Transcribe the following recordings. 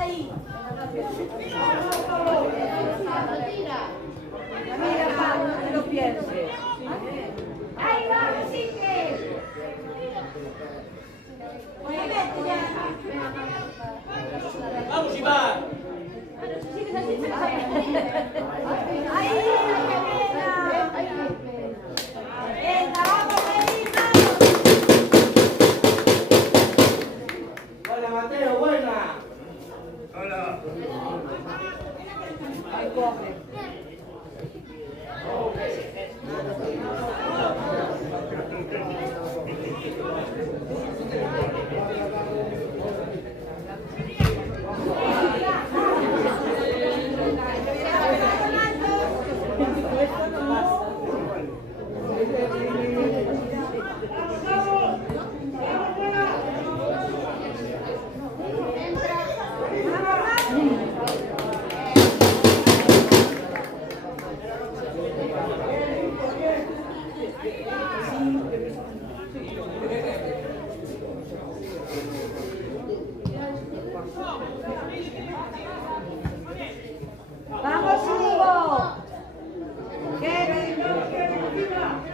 ahí. Mira, vamos, no te lo pienses. Ahí vamos, Iker. ¡Vamos, Iván! Ahí, venga, vamos, venga. Hola, Mateo, buena. Hola. Ay, pobre. ¡Vamos, Hugo! ¡Kevin! ¡Vamos, chicos!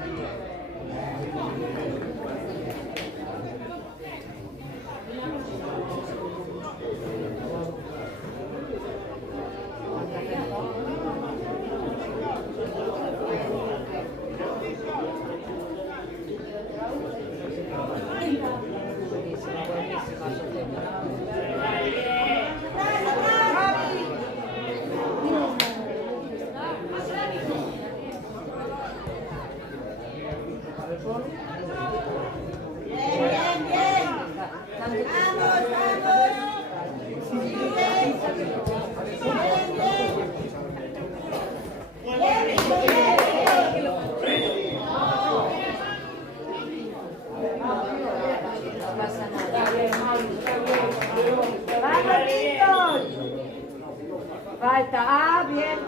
Falta. ¡Ah, bien!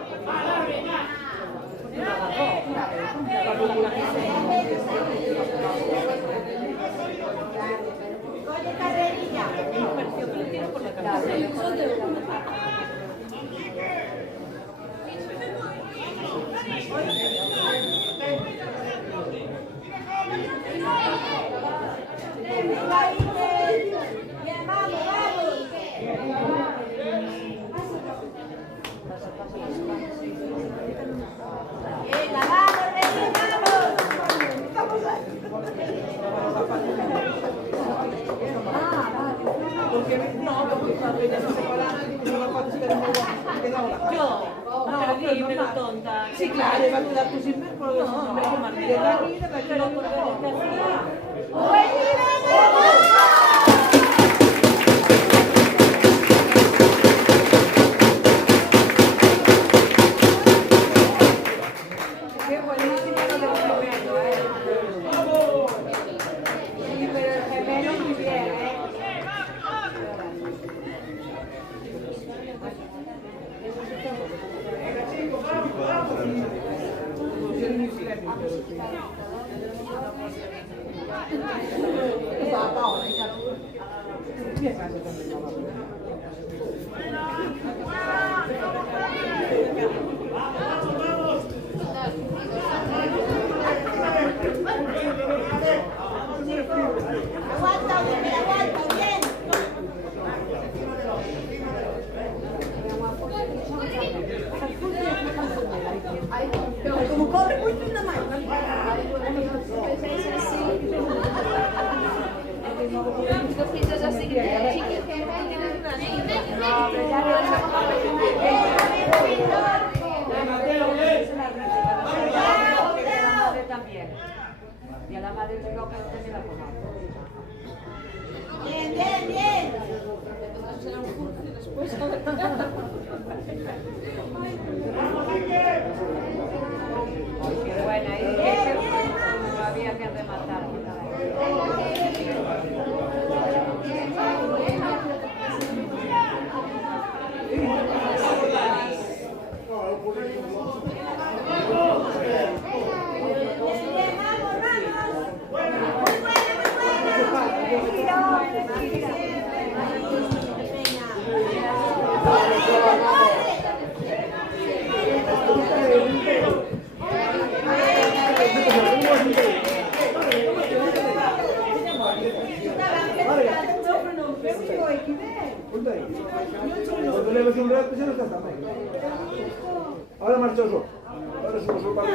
Oye, carrerilla. Venga, Iker. Bien, vamos, vamos. Venga, vamos, Reyes, vamos. Yo. No, dímelo, tonta. Sí, claro, le va a quedar tú sin ver por lo No, hombre, qué de manera. la vida, me Pero por ver esta tía. Qué buenísimo lo del gemelo, ¿eh? Sí, pero el gemelo muy bien, ¿eh? Aguanta, bien, aguanta, bien. Como corre mucho en la mano. Los pisos así chiquitos. No, pero ya veo la madre también. Y a la madre le toca también la pomada. Bien, bien, bien. Qué buena, y que había que rematar. Venga. eso. Ahora se lo sopa de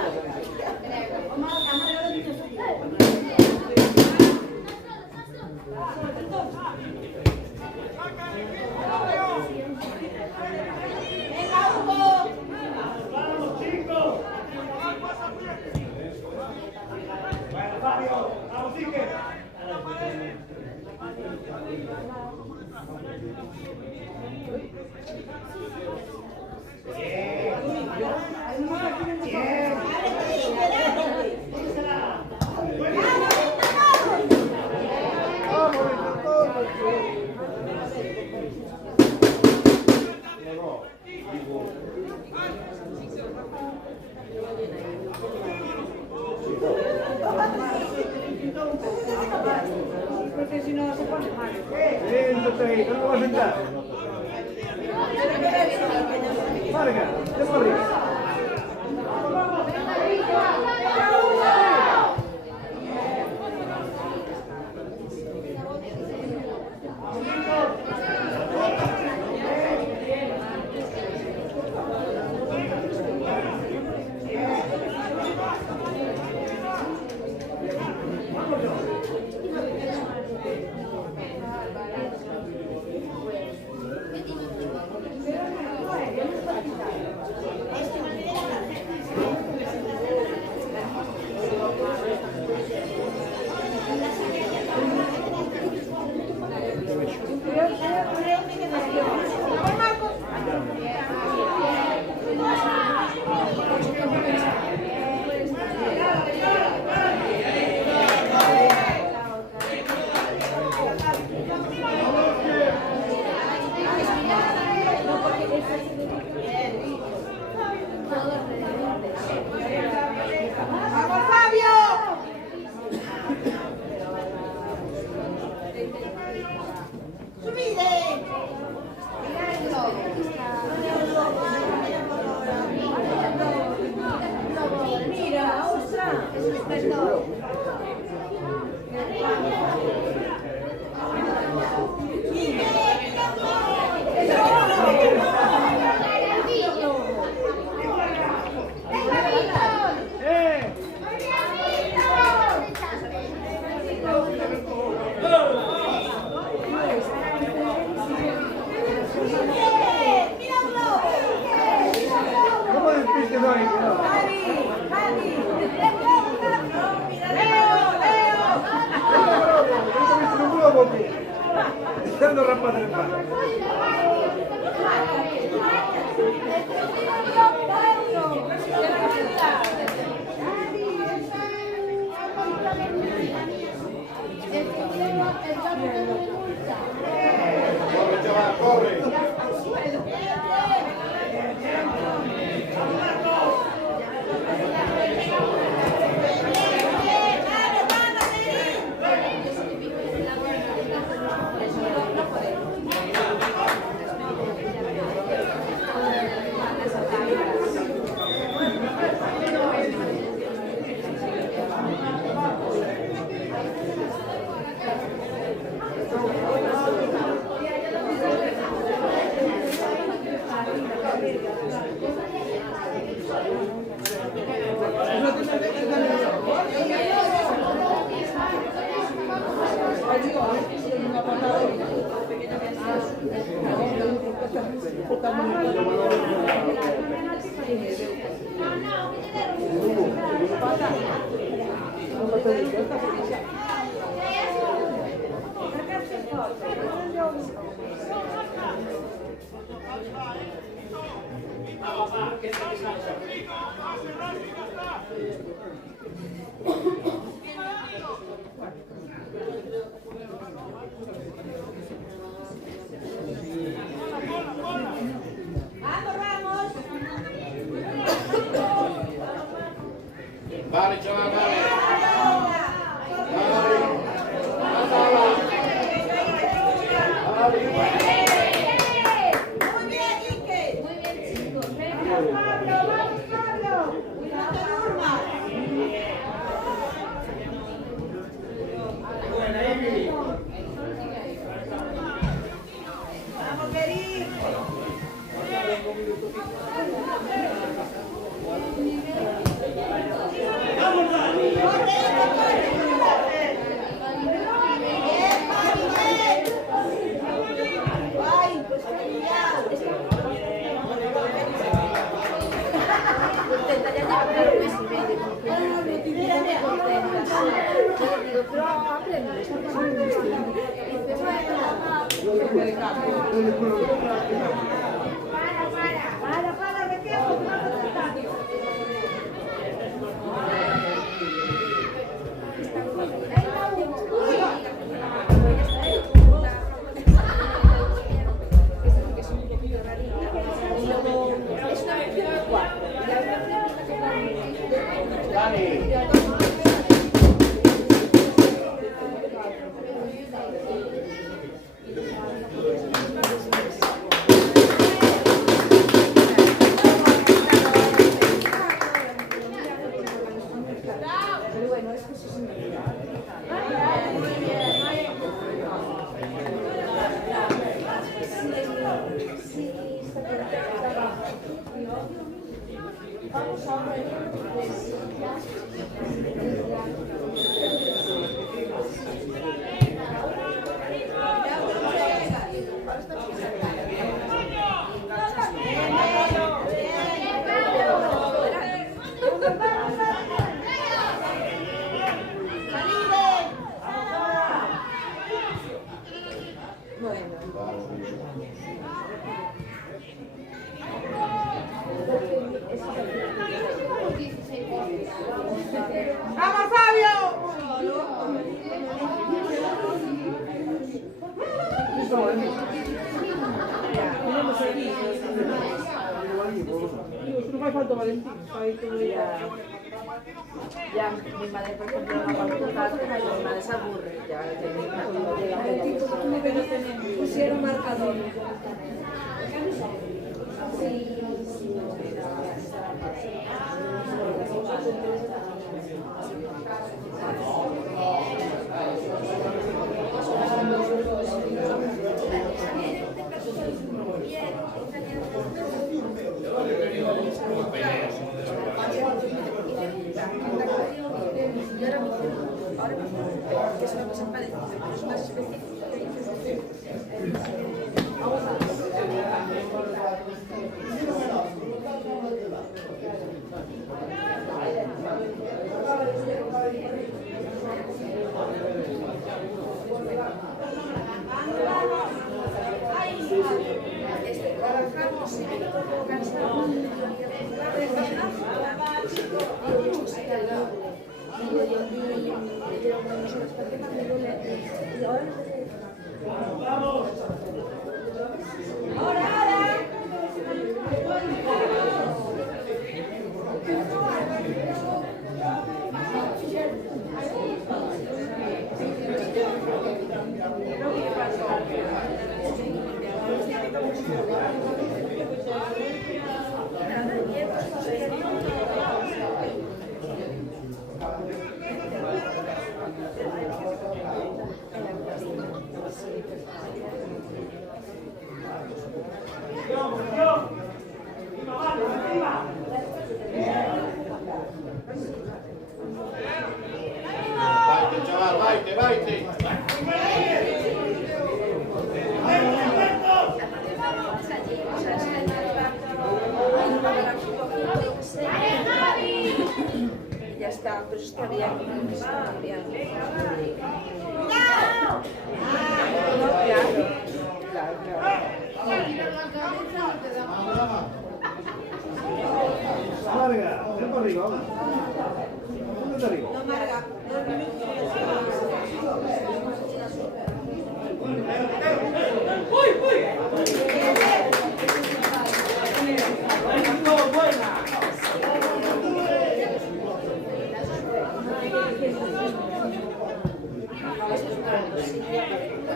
¡Vamos, chicos! ¡Bueno, Fabio! ¡Vamos, Quique! Porque si no se pone mal. Siéntate ahí, no me vas a sentar. Marga, de por arriba. ¡Vamos, Fabio! ¡Subide! Mira, ostras, perdón. ¿Cómo despistes hoy? Un globo aquí. Estando rapaz en el pan. Corre, chaval, corre. Vale, chaval, vale. Muy bien, Quique. Muy bien, chicos. Vamos, Fabio. Cuidado, Norma. Vamos, querido. Digo, pero aprende, está pasando esto. Y dice, Para, refresco, que vas a tratar. es una versión de 4. Y la versión está totalmente. Dani. Pero bueno, es que eso es un vamos a ¡Vamos, Fabio! Ya mi madre, por ejemplo, no va a contar, pero mi madre se aburre. Ya Pusieron marcador. que es una cosa parecida, pero es más específica. Trabajamos y me pongo cansado. Vaite, chaval, vaite, vaite. Ya está, pero está bien, está bien. Marga, ven para arriba. ¿Dónde está arriba? No, Marga, 2 minutos. Muy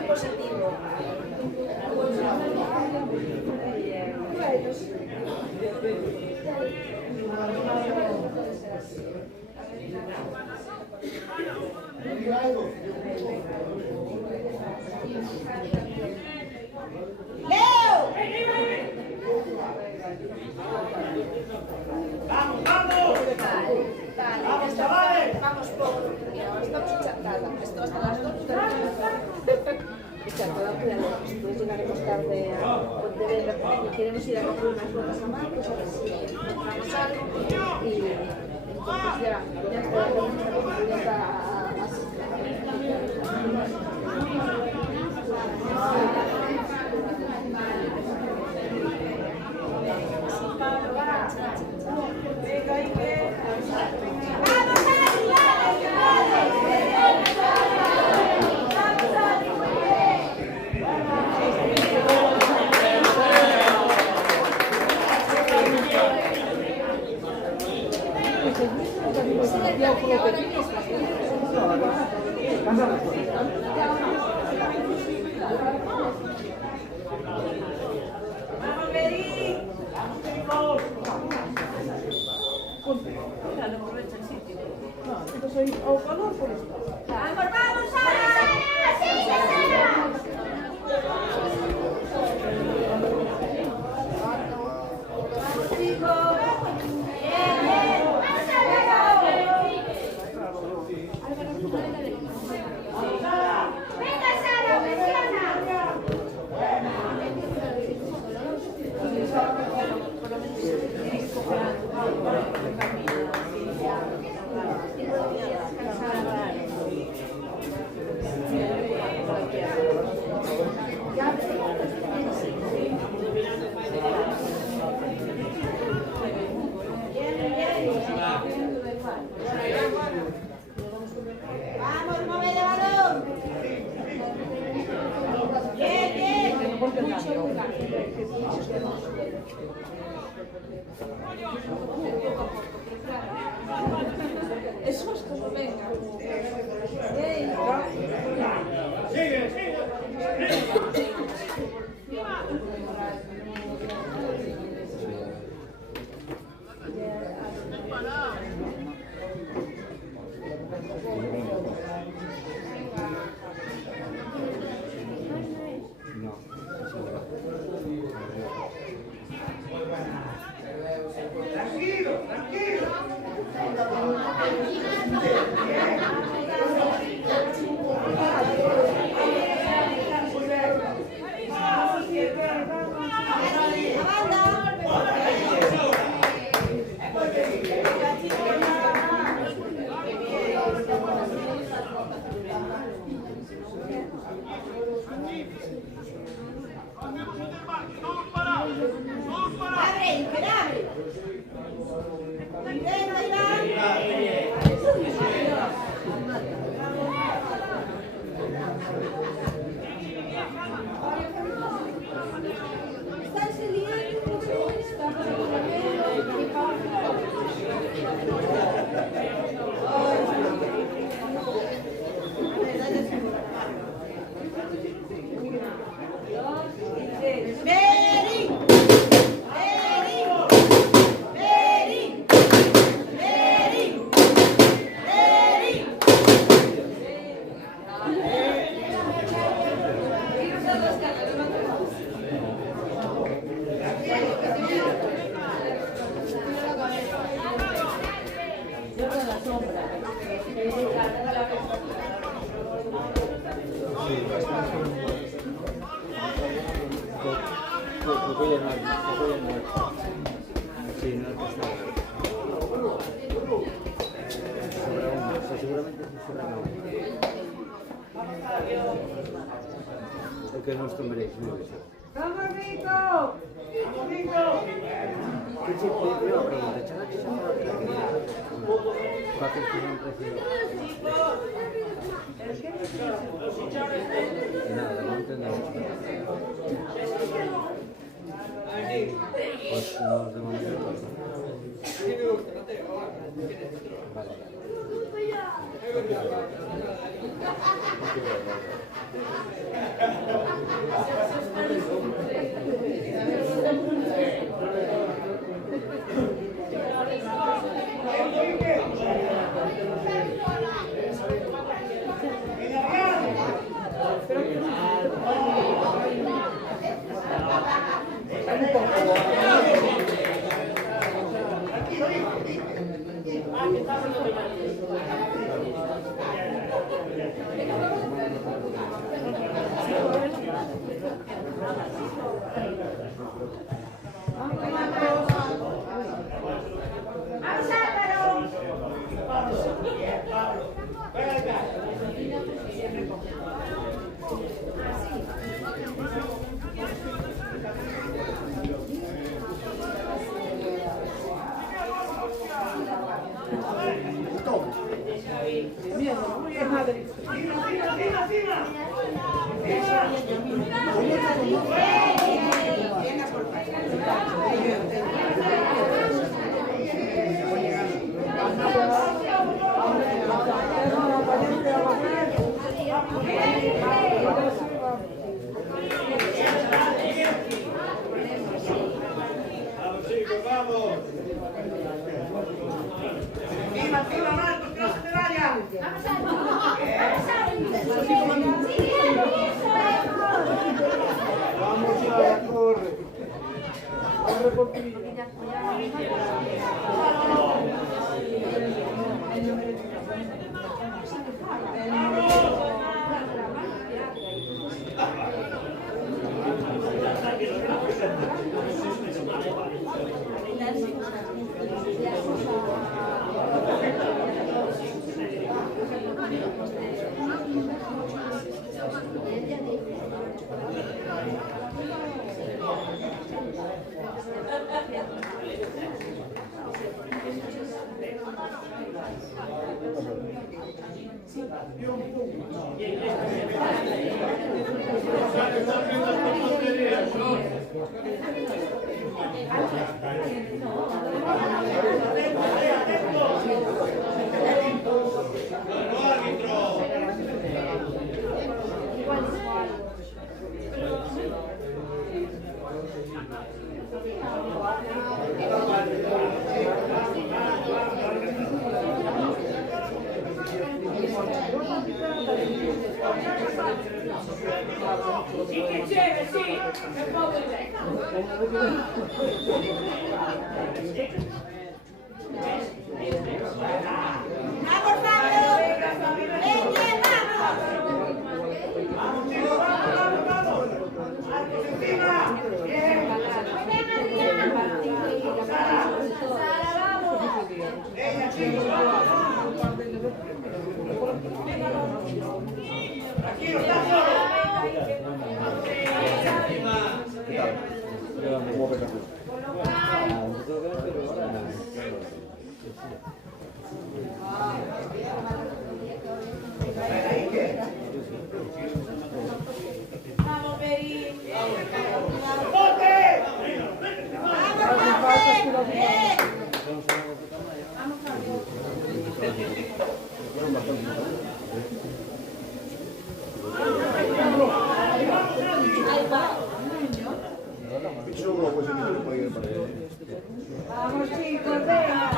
positivo. ¡Vamos, vamos! Vamos, chavales. Vamos por. Mira, estamos encantadas. Esto hasta las 2. Después llegaremos tarde a Pontevedra porque queremos ir a recoger unas ropas a Marcos a ver si encontramos algo y entonces ya está Vamos, mueve de balón. Bien, bien. Eso es como venga. Sigue, sigue. Tranquilo, tranquilo. Abre, abre. Venga, Iván. Están liando. Mary. Che non sto merecendo. ¡Vamos, Rico! Che c'è qui? Io pregunto, c'è la ci sono qualche chilometro? Nada, non tengo. Posso non devo. Es Madrid. Vamos ya, corre. Corre por ti. Sì, che c'è, sì, per favore. ¡Vamos, Pablo! ¡Bien, bien, Vamos, Peri. Vamos chicos, venga.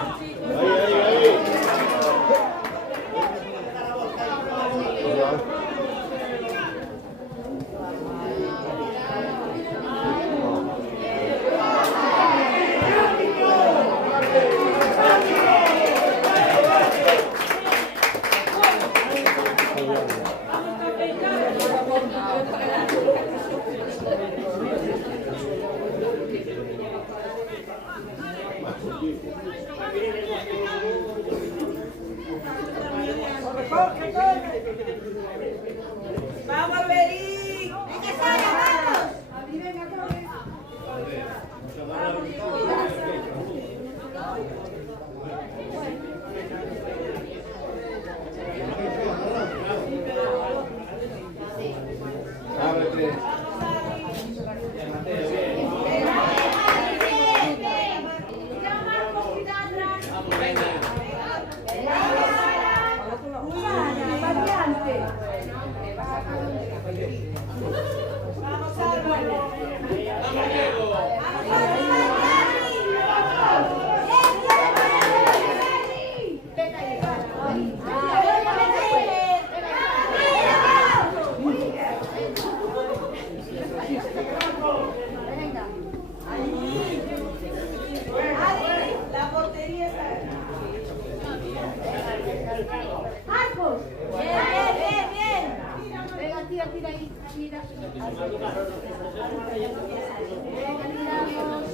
Vamos, Peri. ¡Venga, Sara, vamos! Ábrete. Vamos, Álvaro. La portería está ahí. ¡Marcos! ¡Bien, bien, bien! Venga, tira, tira ahí, tira. Venga, tiramos.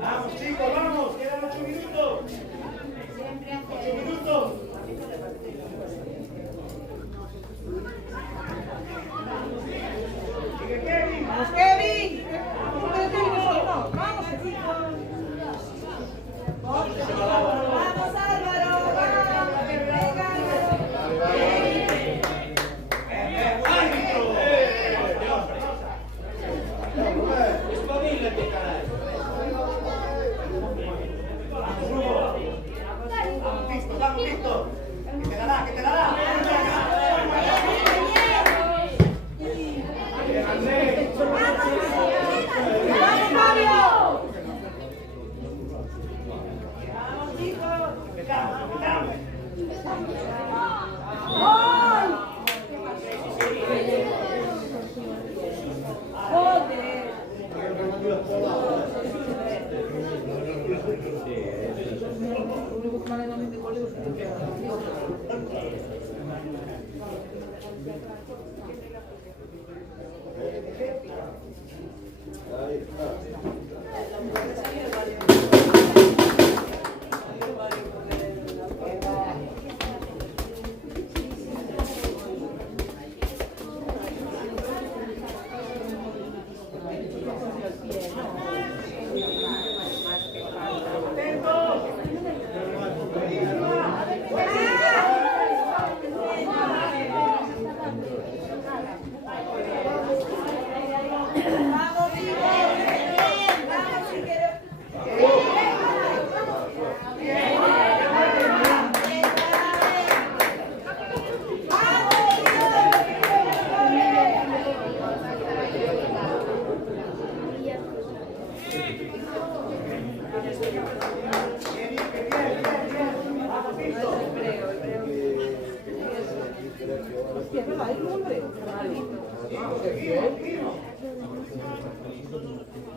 Vamos chicos, vamos, quedan 8 minutos. 8 minutos. Sigue Kevin. ¡Vamos, Kevin! ¡Vamos, ¡vamos, Álvaro! Espabilate, caray. Vamos, Hugo. Vamos, Víctor. Que te la da, que te la da. ¡Vamos, Fabio!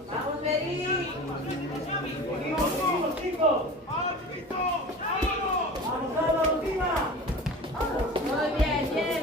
¡Vamos, Meri! Seguimos todos, chicos. Vamos, Álvaro, encima. Muy bien, bien.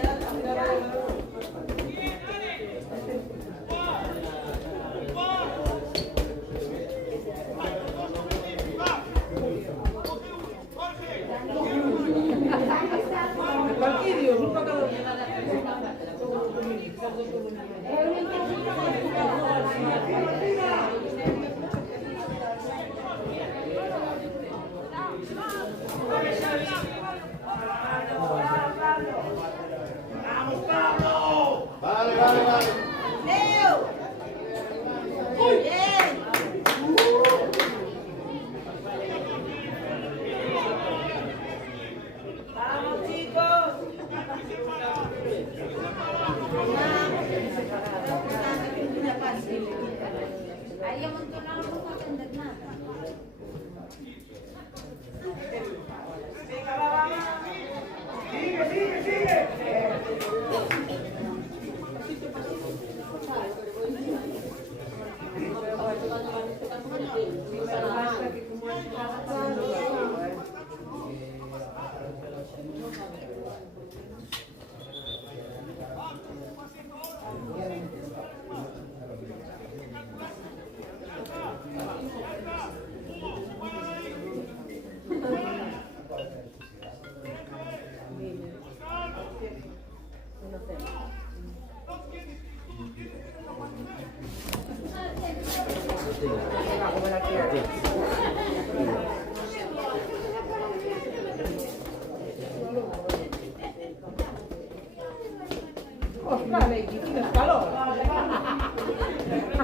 Ostras, Leiki, tienes calor.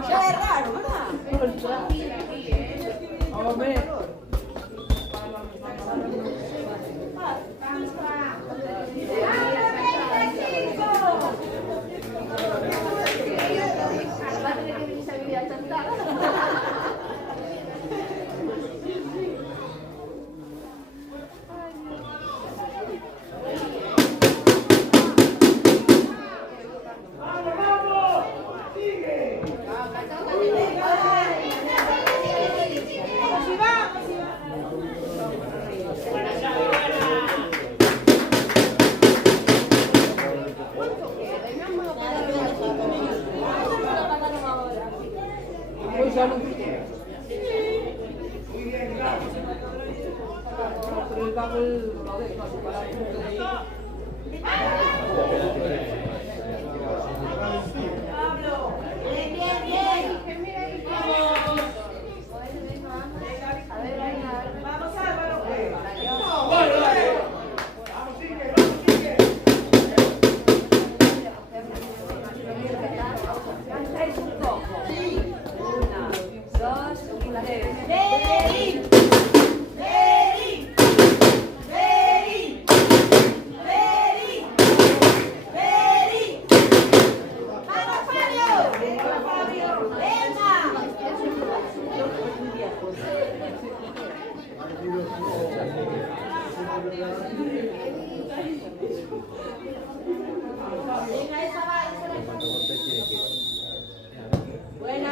Ya es raro, ¿verdad? Ostras. Hombre. Muy salud. Pero el papel lo dejo así para Bien, bien, bien. A ver, venga. Vamos, Álvaro. Una, dos, tres. Very, very, very, very, very. ¡Vamos, Fabio! ¡Venga, Fabio! ¡Venga! Venga, esa va, esa va. Buena.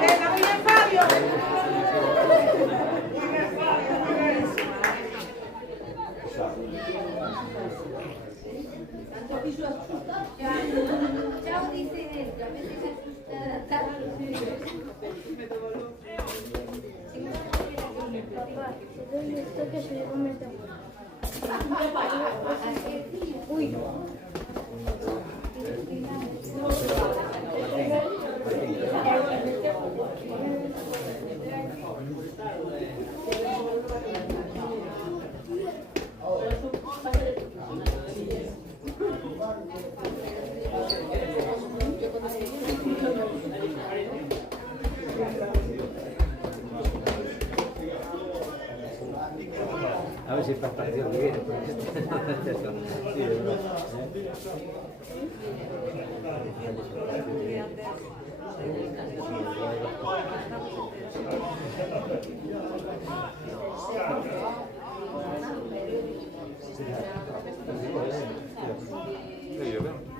Venga, muy bien, Fabio. Chao, dice él. Ya me dejas asustada. Uy. A ver si para el partido que viene.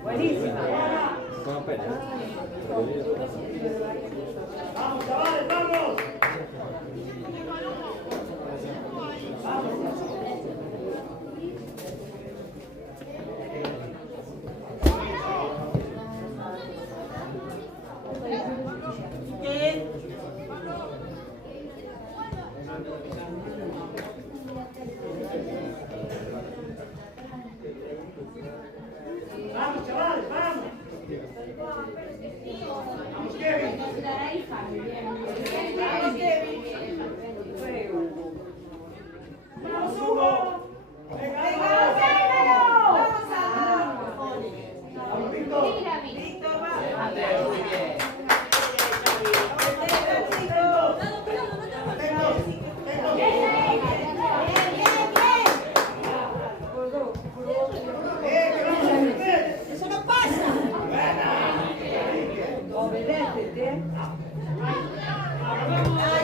Buenísima. Con pena. ¡Vamos, chavales, vamos! ¡Vamos, chavales, vamos! ¡Vamos, Kevin! ¡Vamos, Kevin! ¡Vamos, Hugo! ¡Venga, Álvaro! ¡Vamos, Álvaro! ¡Vamos, Víctor! Víctor, va. ¡Atentos! Eso no pasa. Obedécete.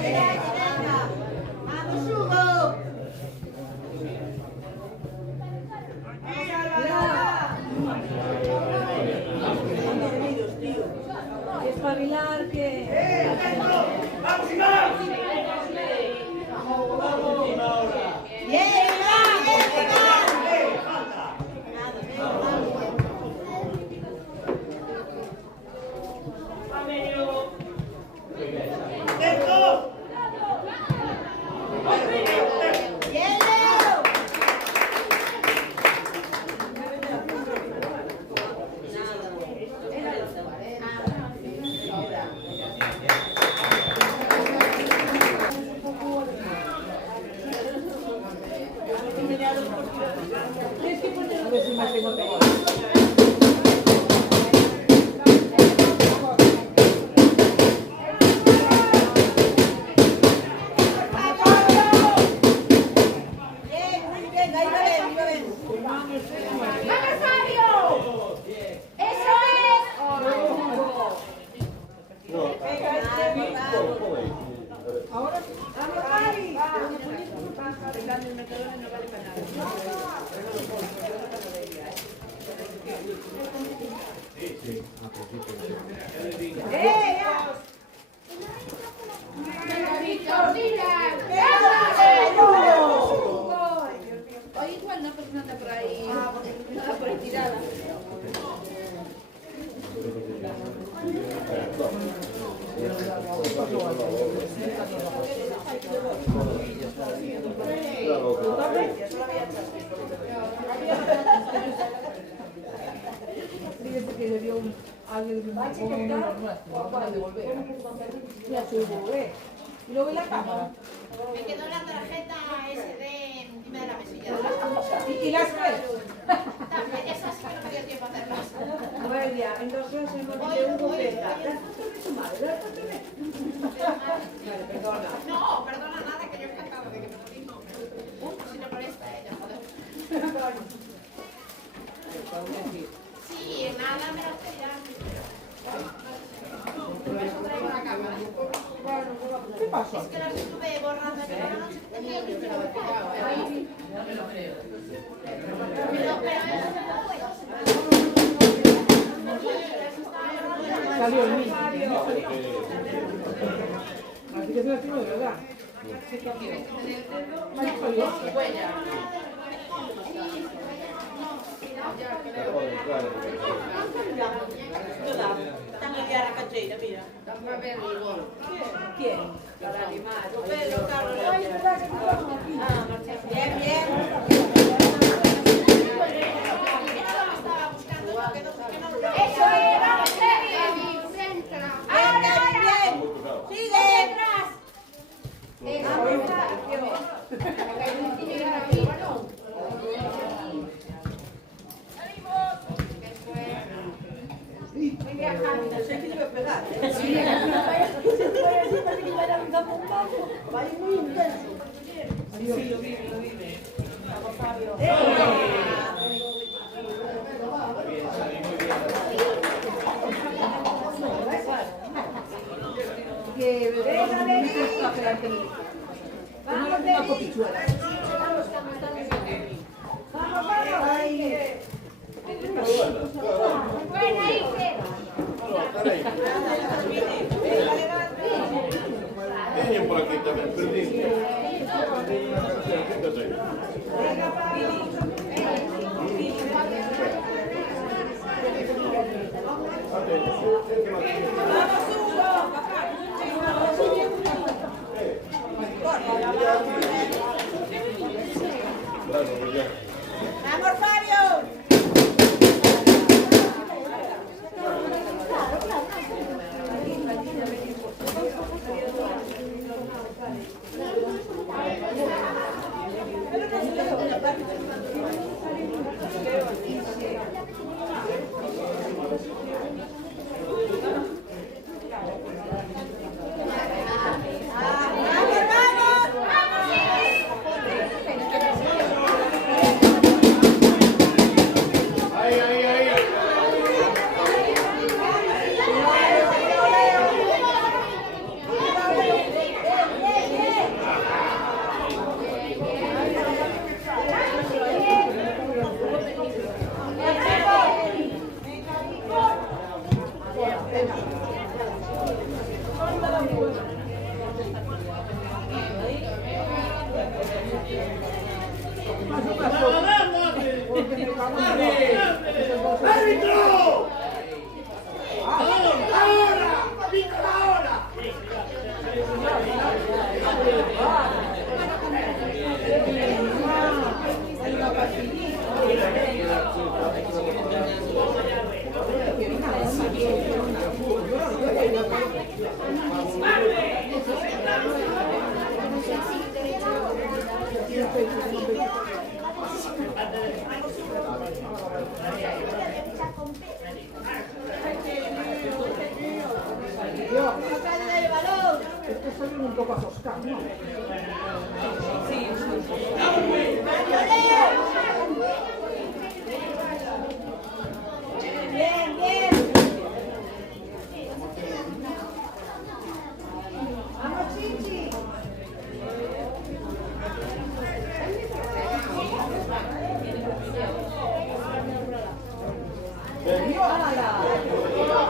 Venga. Vamos, Hugo. Espabilar que... ¡Vamos, Iván! Bien, Iván, bien, Iván. ¡Falta! ¡Atentos! Bien, Leo. Hoy igual no, porque no está por ahí, no está por ahí tirada. Fíjese que le dio alguien un nuestro para devolver. Y a su bebé. Y luego en la cámara. Me quedó la tarjeta SD encima de la mesilla. ¿Y las tres? También, esas sí que no me dio tiempo a hacerlas. Noelia, entonces hemos dicho un bebé. Vale, perdona. No, perdona nada, que yo he encantado de que me lo dijo. Si no molesta ella, joder. Sí, nada me lo estoy dando. Por eso traigo la cámara. ¿Qué pasó? Es que las estuve borrando en la noche. Tenía que pero eso Salió el mío. Así que es un estilo de verdad. ¿Quién? Para animar. Pedro, Carlos. Bien, bien. Eso era, Bien. Sigue. Que bebé, una copichuela. Vieni por aquí también, perdí. Vamos, Fabio. ¡Árbitro! ¡Ahora! ¡Pícala ahora! Es que soy un poco asustado, ¿no? Bien, bien. Vamos, Chichi. ¡Ven!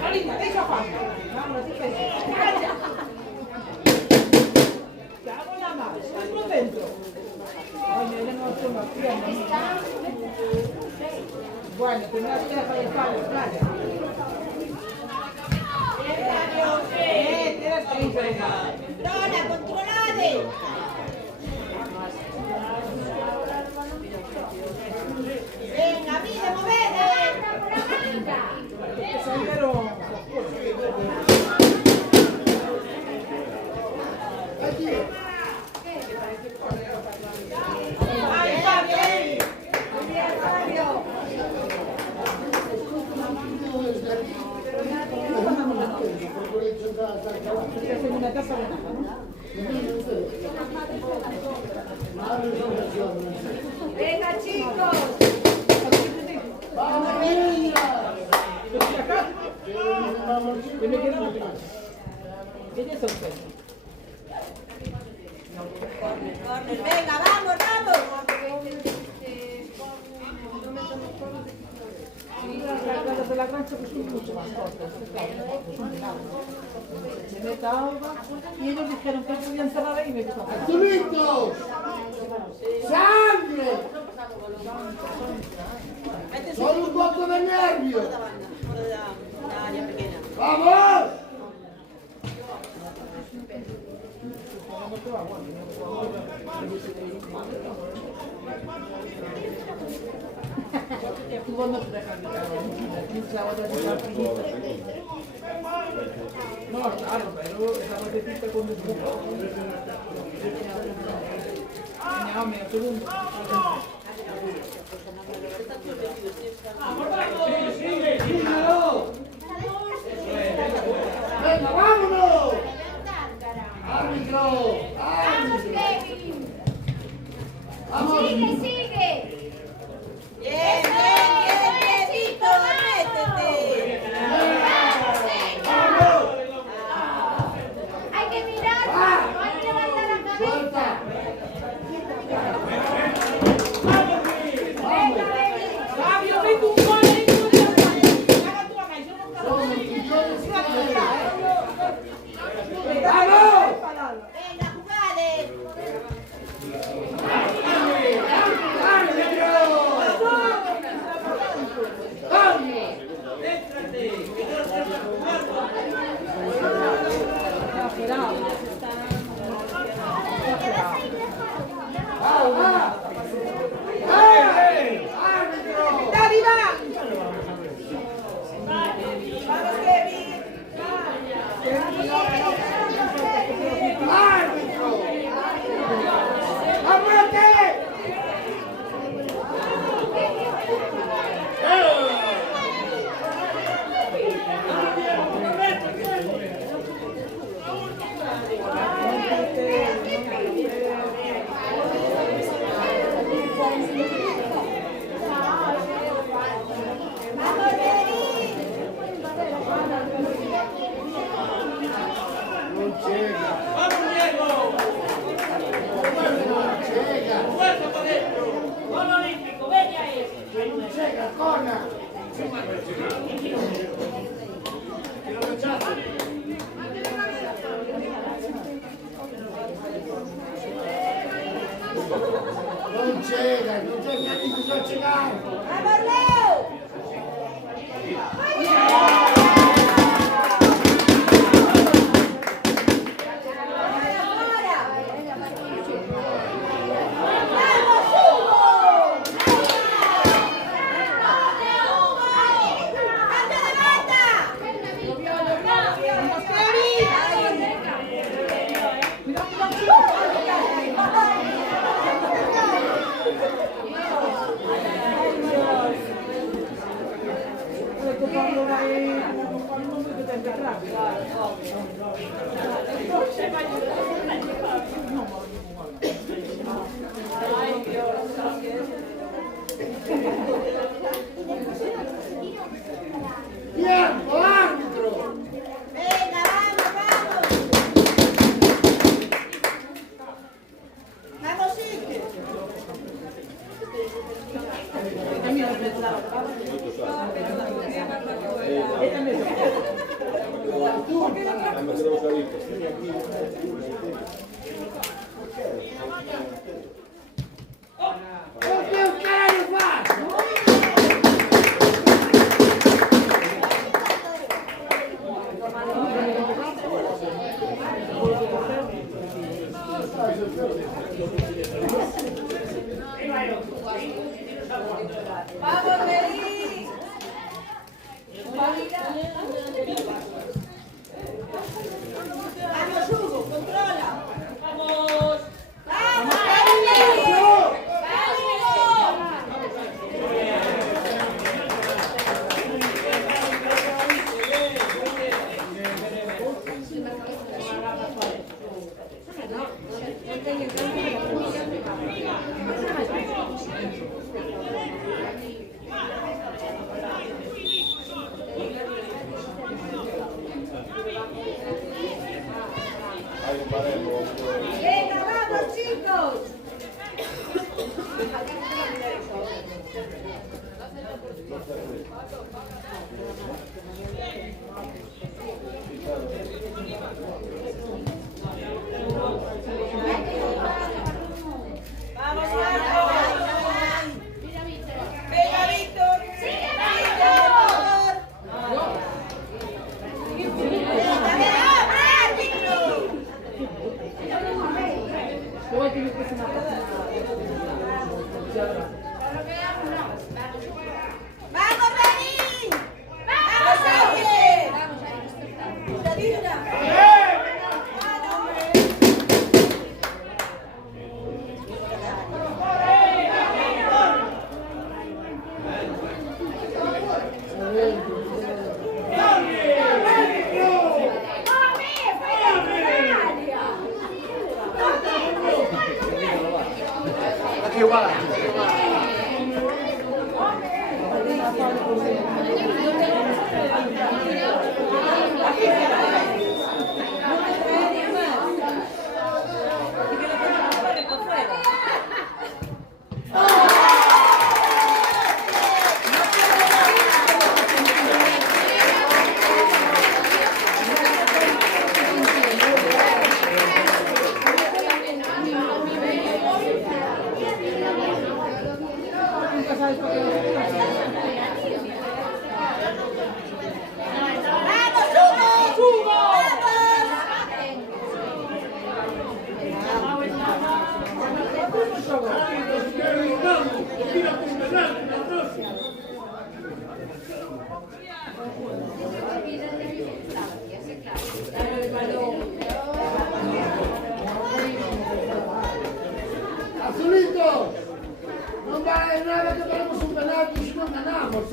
Carina, deixa fare. Mamma, ti pensi. Siamo la mano, sto dentro. Oye, no sono qui a me. Bueno, te me hace para el palo, playa. Dona, controlate! Venga, mire, movete! Vai, Fabio, vieni! Una taza de nada, ¿no? Venga, chicos! ¡Vamos, venga! ¿Qué me queda? ¿Qué es eso? Venga, vamos, vamos! Las de la grancha pues son mucho más cortas. Se mete agua y ellos dijeron que podían cerrar ahí y me dijo ¡Tulitos! ¡Sangre! ¡Solo un poco de nervio! ¡Vamos! Tu no te dejan quitar la otra de la finita. No, claro, pero esa botecita con el jugo. Ñame, un segundo. ¡Venga, vámonos! ¡Árbitro! ¡Vamos, Kevin! ¡Vamos! ¡Sigue, sigue! ¡Bien, bien, bien, Tito! ¡Métete! ¡Vamos! ¡Hay que mirar! ¡No hay que levantar la cabeza! ¡Suelta! ¡Venga, Kevin! Fabio, ven un gol, ven un gol. Haga tu mamá, yo no ¡Somos millones de ¡Vamos! ¡Venga, jugade! Non c'era, non c'è neanche bisogno di cegare. ¡Vamos, Leo! Quando vai ¡Vamos, Feliz! ¡Vamos, Hugo! ¡Controla! ¡Vamos! ¡Vamos, Feliz! ¡Venga, vamos, chicos! ¡Vamos, Marco! ¡Venga, Víctor! ¡Vamos, Dani! ¡Vamos, Ángel! Aquí igual. Azulito, non vale nada que tenemos un penalti si non ganamos,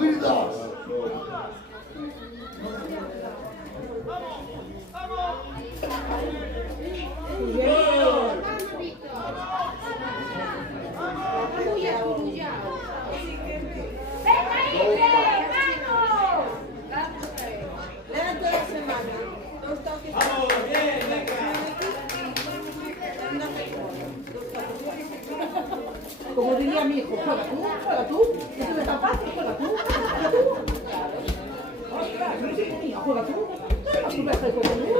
Unidos. Como diría mi hijo, juega tú, eso no es tan fácil, juega tú. Ostras, no sé mía, juega tú. Tú ves el juego tú.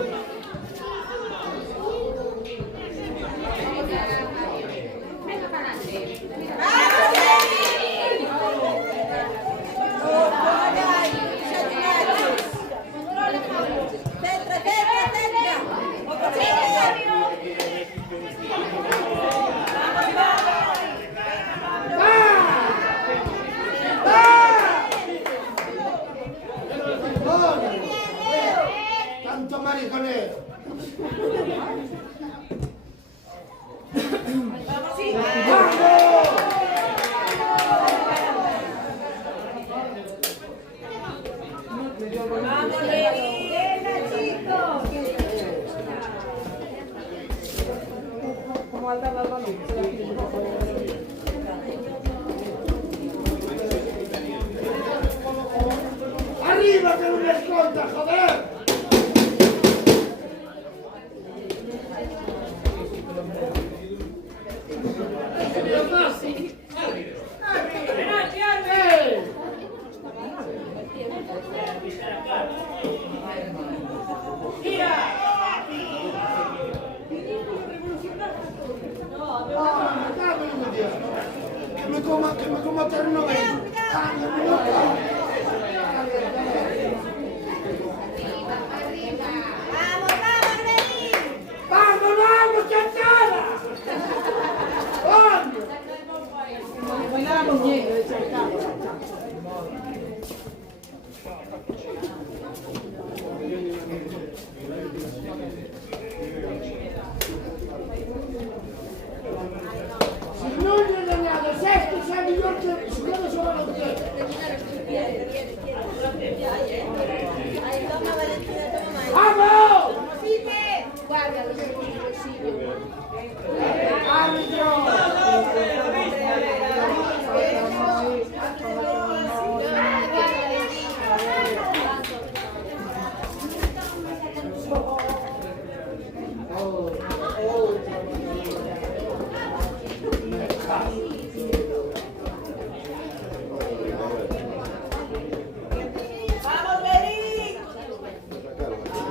Tanto mariconero. Como al dar la balón. ¡Arriba que no me escolta, joder! ¡Mira! como terno ven. ¡Vamos, vamos, chantada! ¡Vamos! Bailaba con miedo de saltar. Si non è dato sesto, sei miglior che si vede solo lo ¡vamos! Guarda, lo sei così.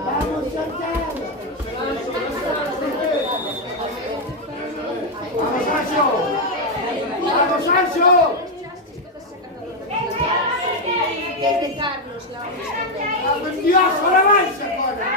¡Vamos, Santiago! ¡Vamos, Sancho! ¡Vamos, Sancho! Desde Carlos, la vamos a ¡Dios, ahora vais ahora!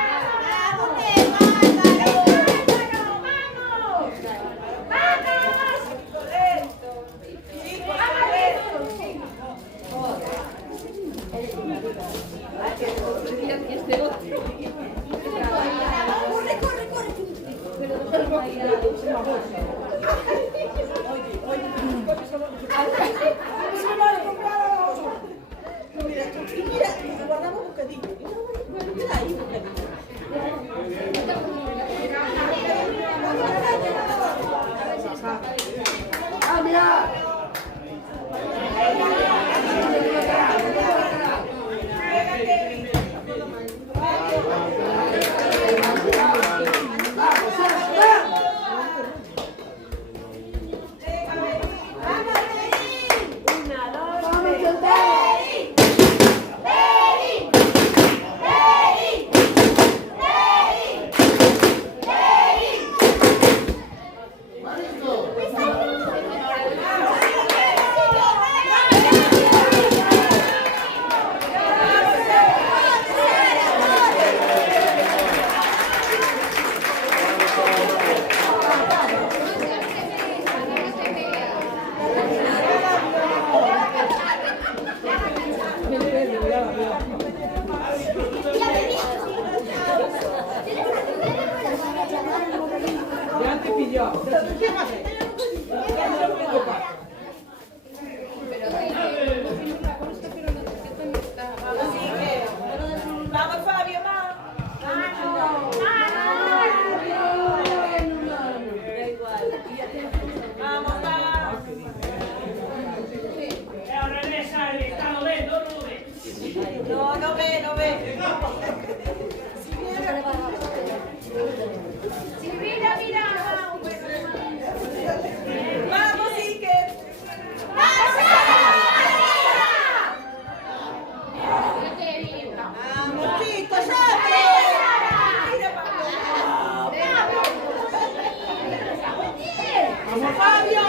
Vamos Fabio, vamos, vamos. No, no ve, no ve. Mira, mira. Vamos, Iker. Vamos, chicos, ¡sale! ¡Vamos, Fabio!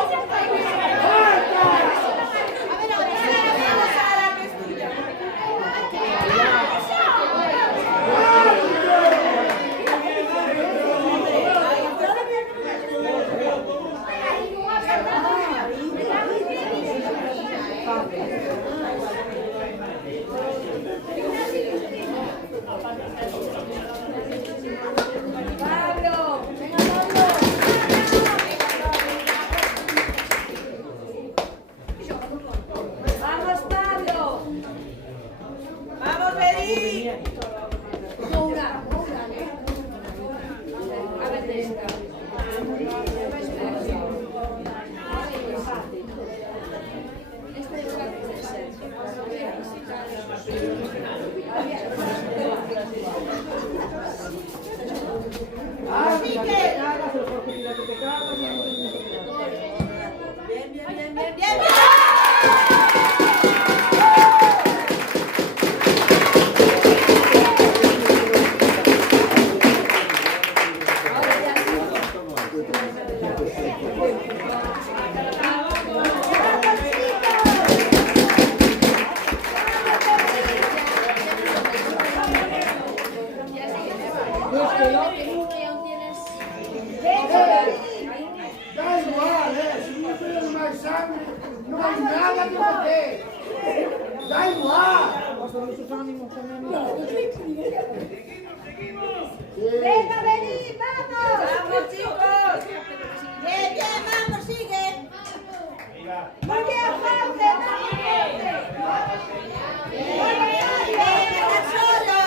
¡Vamos, Beri! Bien, bien, bien. Da igual, si no tiene más sangre, no hay nada que meter. Da igual. Venga, venid, vamos. ¡Vamos, chicos! Bien, bien, vamos, sigue. Muy bien, fuerte, vamos, fuerte. Venga, solo.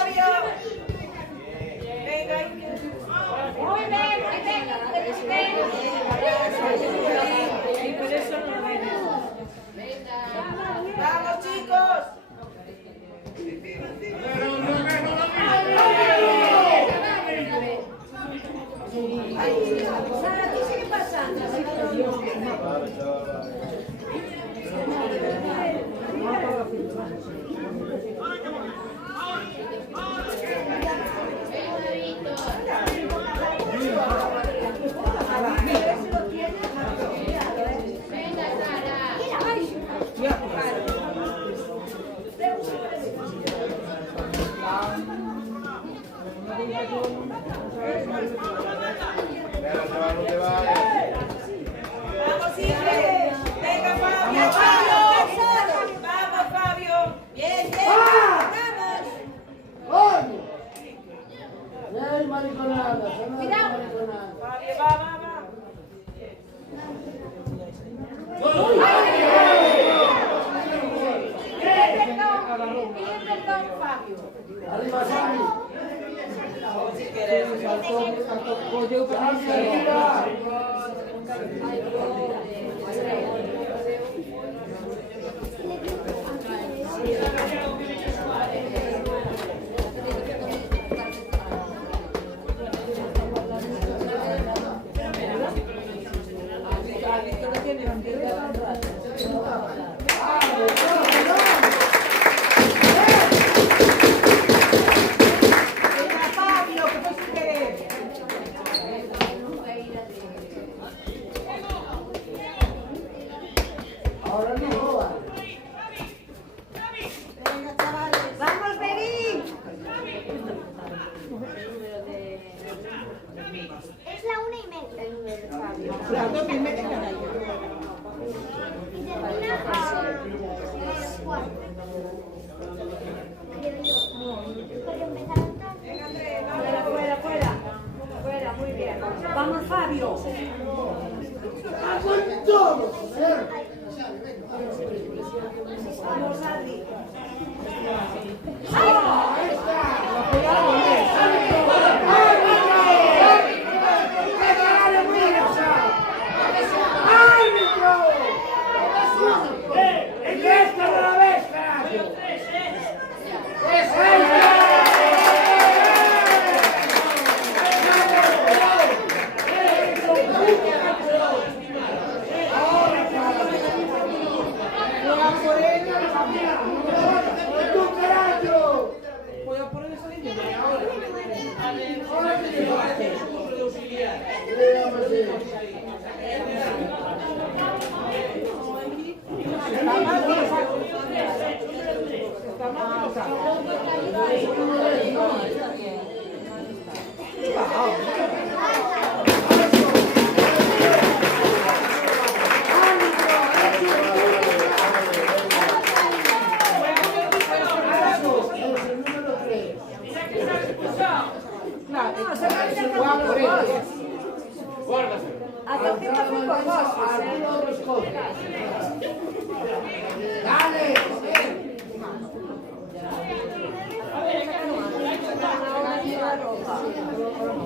Muy bien, muy bien. ¡Vamos, chicos! Sara, ¿qué sigue pasando? ¡Vamos, Ingrid! ¡Venga, Fabio! ¡Vamos, Fabio! Bien, bien, vamos. ¡Oye! ¡Ey, mariconada! ¡Mariconada! Fabio, va! Pide perdón, Fabio. ¡Arriba, Sami! Si quieres. ¡Arriba! Ahora no jodas. Vamos, venid. Es la 1:30. El número de Fabio. Las 2:30 cada día. Y termina a las 4. Creo yo. Puede empezar a Fuera, muy bien. ¡Vamos, Fabio! ¡Hago en todo, joder! ¡Vamos, Adri! ¡Ahí está!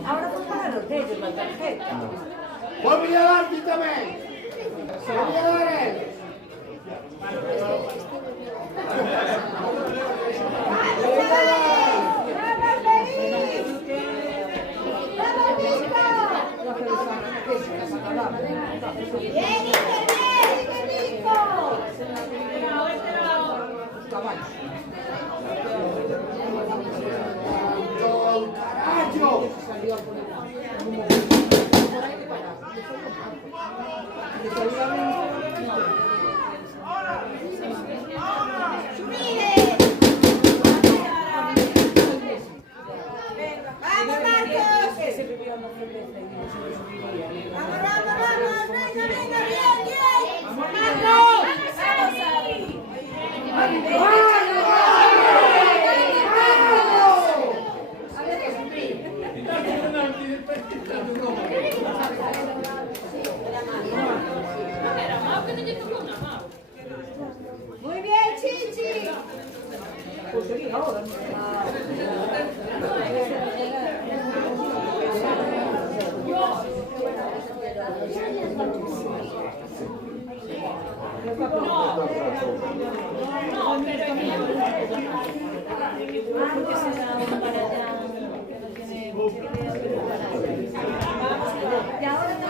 Ahora pues para los de ellos la tarjeta. Voy a dar ti también. Se voy a dar él. Ese vivió en la que se da uno para allá, que no tiene mucha idea, pero para allá. Y ahora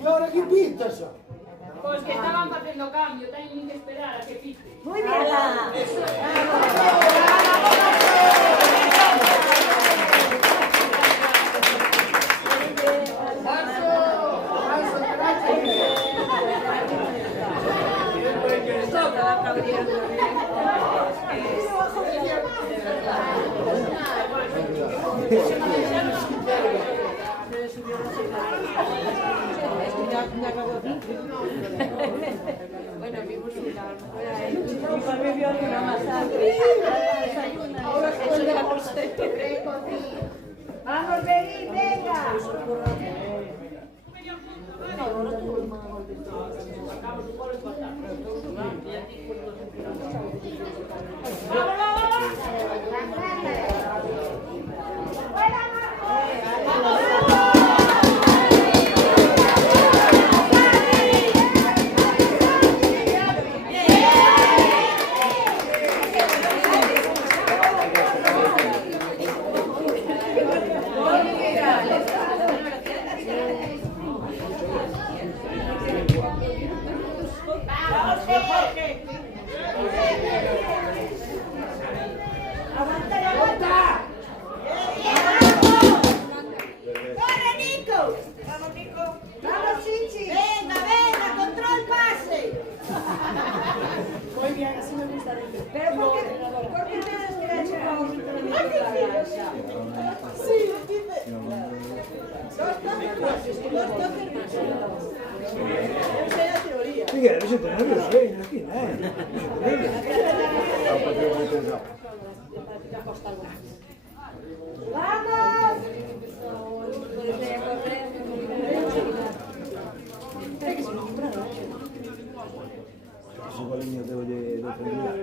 ¿Y ahora qué pistas son? Pues que estaban haciendo cambio, tienen que esperar a que pite. muy bien. Bueno, vimos una Igual me vio alguna más antes. Vamos, venid, venga. Miguel, no se te nervioso, aquí, Esa línea de defendida.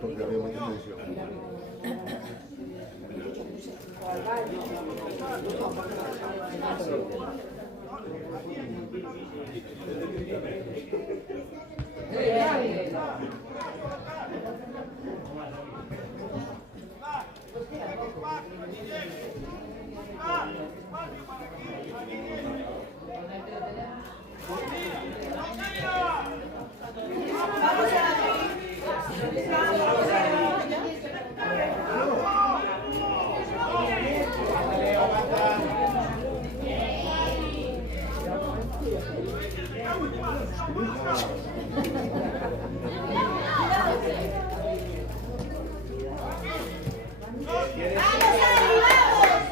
Porque había mucha tensión. ¡Vamos, Ari, vamos!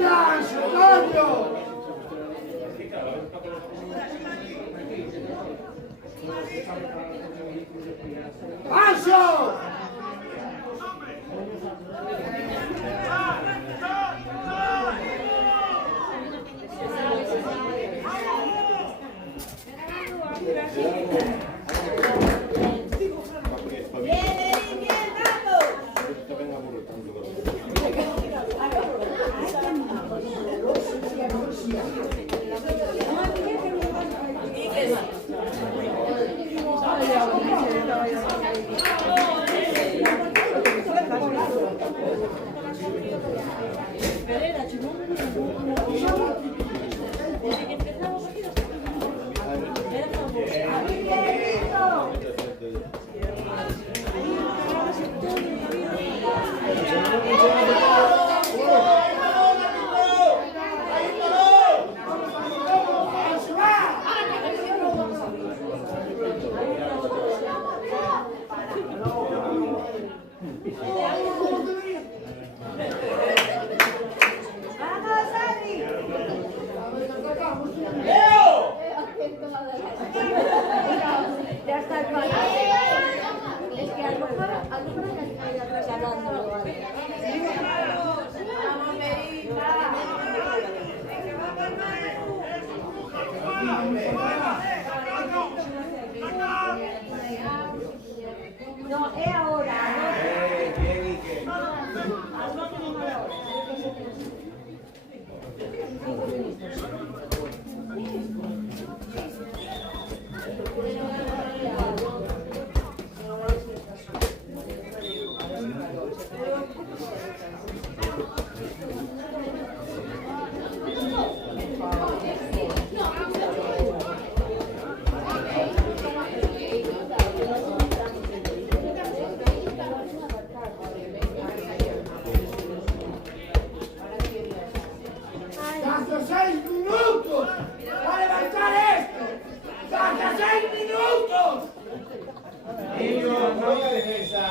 ¡Lancio, coño! ¡Lancio! No, es ahora. ¡Hasta 6 minutos! ¡Para levantar esto! ¡Hasta 6 minutos! Niño, no hay defensa.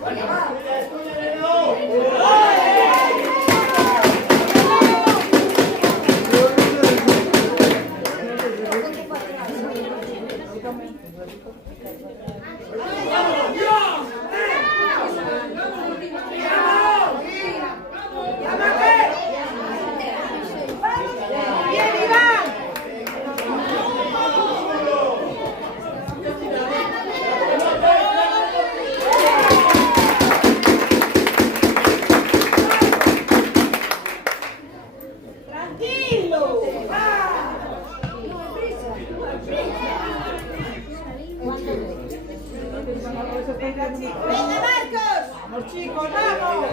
Bueno, va, escúchenlo. ¡Venga, Marcos! ¡Vamos, chicos, vamos!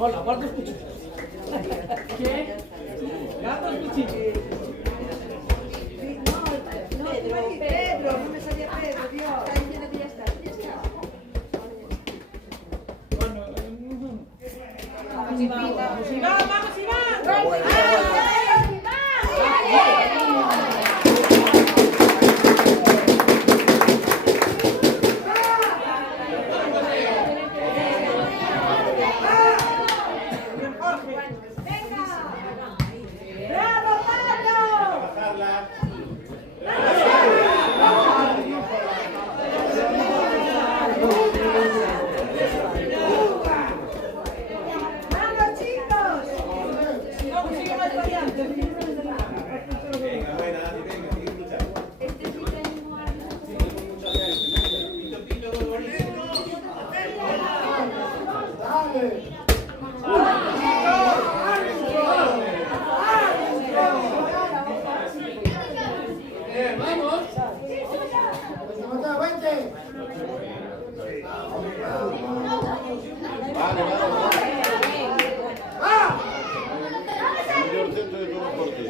Hola, ¿cuántos cuchillos? ¿Qué? ¿Cuántos cuchillos? Pedro, no me salía Pedro, Dios. Está diciendo que ya está. Vamos, Iván, vamos, Iván, vamos, Iván. esto es todo por ti.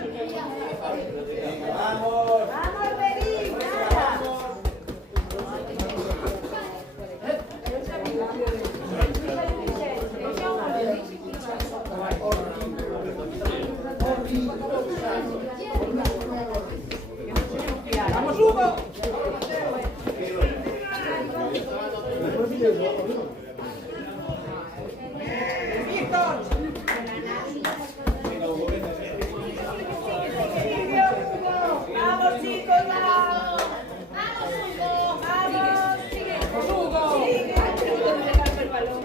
Vamos. Vamos, Beri, nada. ¡Vamos, Hugo! ¡Víctor! Vamos, chicos, vamos. Vamos, Hugo. Vamos, sigue. Hugo! Sigue. El balón.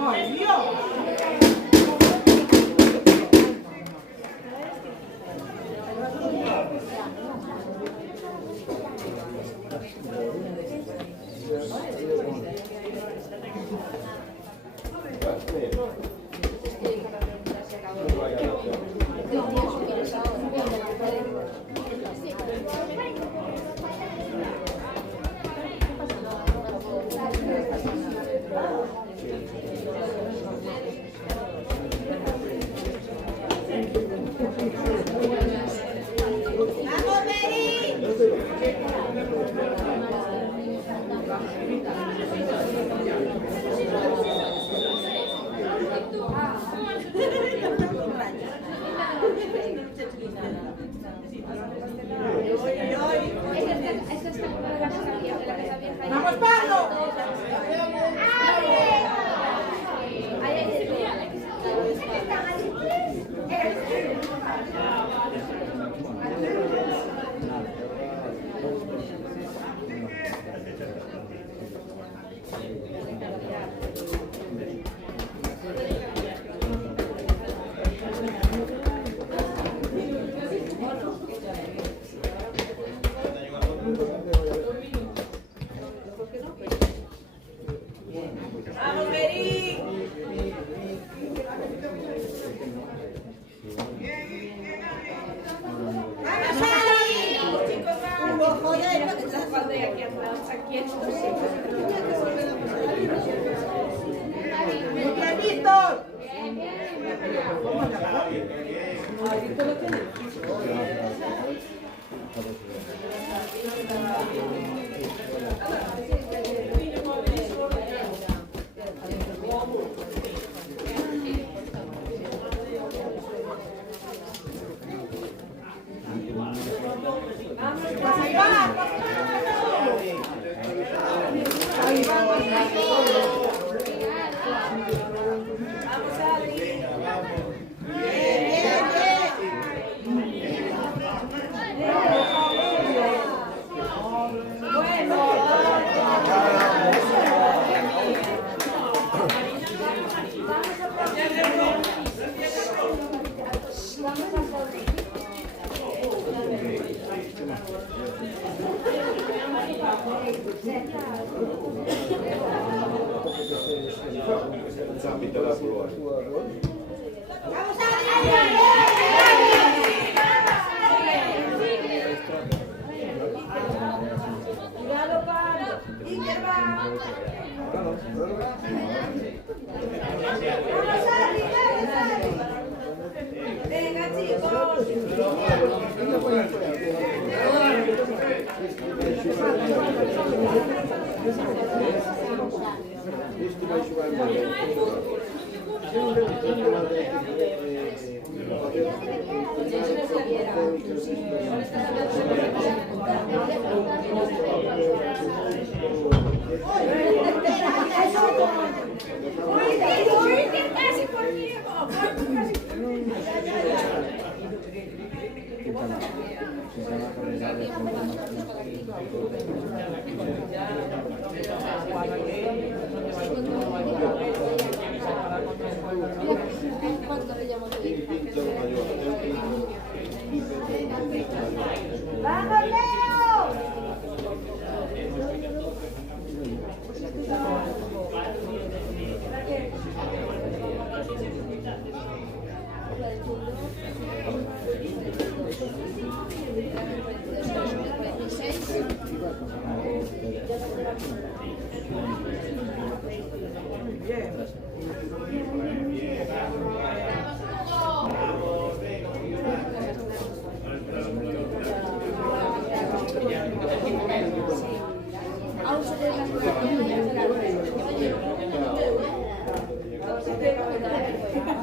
¡Ay, Dios! Vamos, Beri. ¡Vamos, Pablo! Vamos, Beri. Vamos, Ari. Chicos, vamos. Joder, no te estás jugando aquí atrás, aquí ¡Víctor! Cuidado, Pablo. Iker va. Vamos, Ari, vamos, Ari. Venga, chicos. Casi conmigo. ¡Vamos, Leo! ahí fuera.